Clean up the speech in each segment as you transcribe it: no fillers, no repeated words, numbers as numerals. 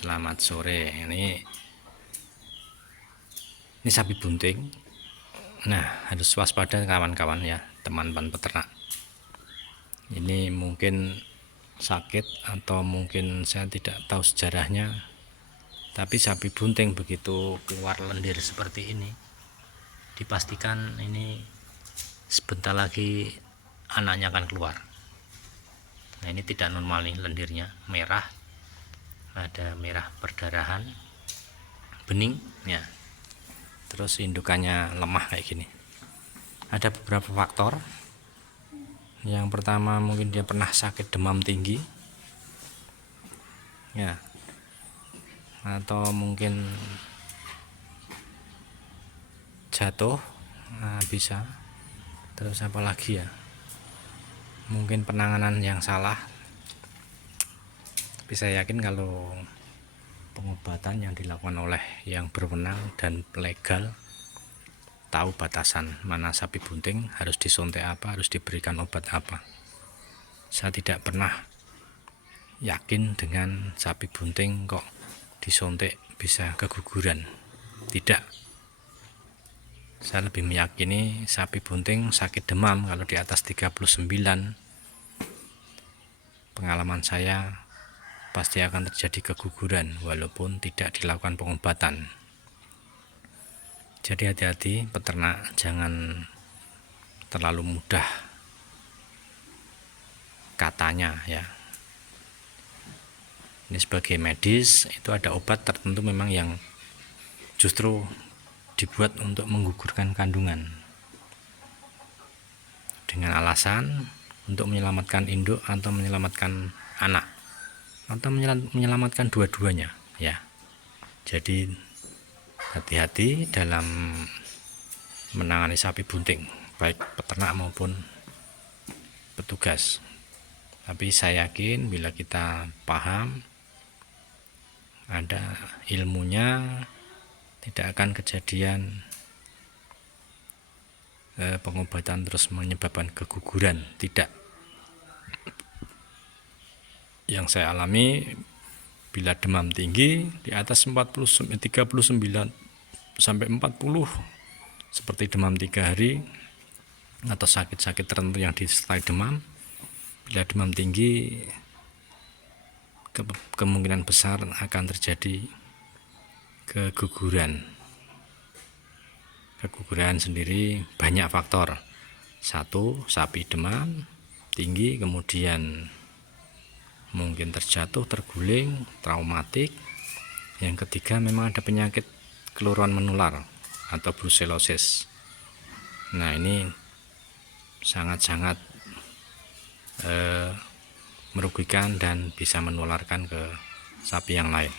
Selamat sore. Ini sapi bunting. Nah, harus waspada kawan-kawan ya, teman-teman peternak. Ini mungkin sakit atau mungkin saya tidak tahu sejarahnya. Tapi sapi bunting begitu keluar lendir seperti ini, dipastikan ini sebentar lagi anaknya akan keluar. Nah, ini tidak normal nih lendirnya, merah. Ada merah perdarahan, bening ya. Terus indukannya lemah kayak gini. Ada beberapa faktor. Yang pertama mungkin dia pernah sakit demam tinggi ya, atau mungkin jatuh, nah, bisa. Terus apa lagi ya, mungkin penanganan yang salah. Tapi saya yakin kalau pengobatan yang dilakukan oleh yang berwenang dan legal, tahu batasan mana sapi bunting harus disuntik apa, harus diberikan obat apa. Saya tidak pernah yakin dengan sapi bunting kok disuntik bisa keguguran. Tidak. Saya lebih meyakini sapi bunting sakit demam kalau di atas 39, pengalaman saya pasti akan terjadi keguguran walaupun tidak dilakukan pengobatan. Jadi hati-hati peternak, jangan terlalu mudah katanya ya. Ini sebagai medis itu ada obat tertentu memang yang justru dibuat untuk menggugurkan kandungan dengan alasan untuk menyelamatkan induk atau menyelamatkan anak atau menyelamatkan dua-duanya ya. Jadi hati-hati dalam menangani sapi bunting, baik peternak maupun petugas. Tapi saya yakin bila kita paham, ada ilmunya, tidak akan kejadian pengobatan terus menyebabkan keguguran. Tidak. Yang saya alami bila demam tinggi di atas 39 sampai 40, seperti demam 3 hari atau sakit-sakit tertentu yang disertai demam, bila demam tinggi kemungkinan besar akan terjadi keguguran. Keguguran sendiri banyak faktor. Satu, sapi demam tinggi, kemudian mungkin terjatuh, terguling, traumatik. Yang ketiga memang ada penyakit keluruan menular atau brusellosis. Nah, ini sangat-sangat merugikan dan bisa menularkan ke sapi yang lain.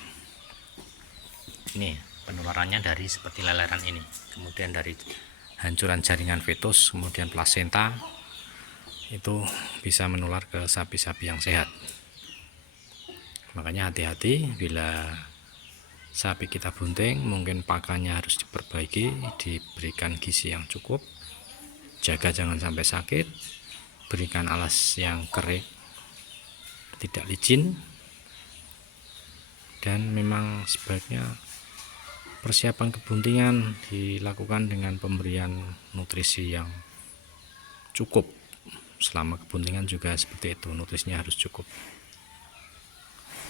Ini penularannya dari seperti leleran ini, kemudian dari hancuran jaringan fetus, kemudian plasenta, itu bisa menular ke sapi-sapi yang sehat. Makanya hati-hati bila sapi kita bunting, mungkin pakannya harus diperbaiki, diberikan gizi yang cukup, jaga jangan sampai sakit, berikan alas yang kering, tidak licin, dan memang sebaiknya persiapan kebuntingan dilakukan dengan pemberian nutrisi yang cukup. Selama kebuntingan juga seperti itu, nutrisinya harus cukup.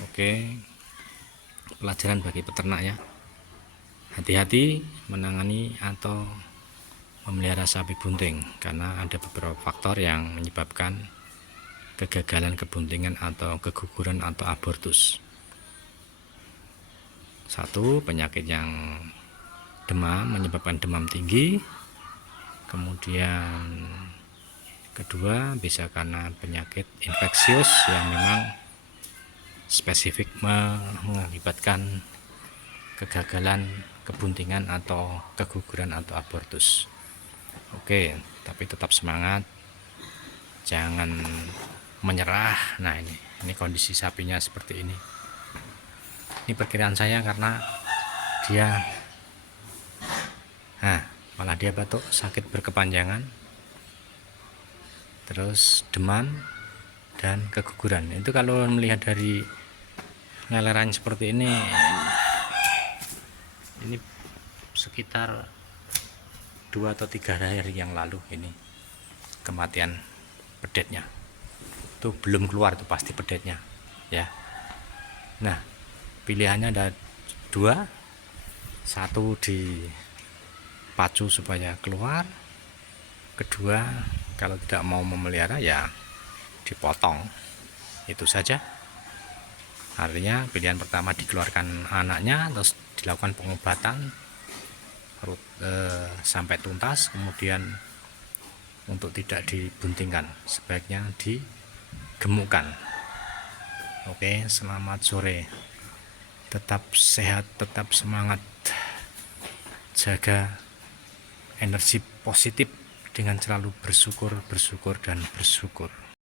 Oke, pelajaran bagi peternak ya. Hati-hati menangani atau memelihara sapi bunting karena ada beberapa faktor yang menyebabkan kegagalan kebuntingan atau keguguran atau abortus. Satu, penyakit yang demam menyebabkan demam tinggi. Kemudian kedua, bisa karena penyakit infeksius yang memang spesifik mengakibatkan kegagalan kebuntingan atau keguguran atau abortus. Oke, tapi tetap semangat, jangan menyerah. Nah, ini kondisi sapinya seperti ini. Ini perkiraan saya karena dia malah dia batuk, sakit berkepanjangan, terus demam dan keguguran. Itu kalau melihat dari Leleran seperti ini sekitar 2 atau 3 hari yang lalu ini kematian pedetnya. Itu belum keluar tuh pasti pedetnya ya. Nah, pilihannya ada 2, satu dipacu supaya keluar, kedua kalau tidak mau memelihara ya dipotong, itu saja. Artinya pilihan pertama dikeluarkan anaknya, terus dilakukan pengobatan sampai tuntas, kemudian untuk tidak dibuntingkan sebaiknya digemukkan. Oke, selamat sore, tetap sehat, tetap semangat, jaga energi positif dengan selalu bersyukur dan bersyukur.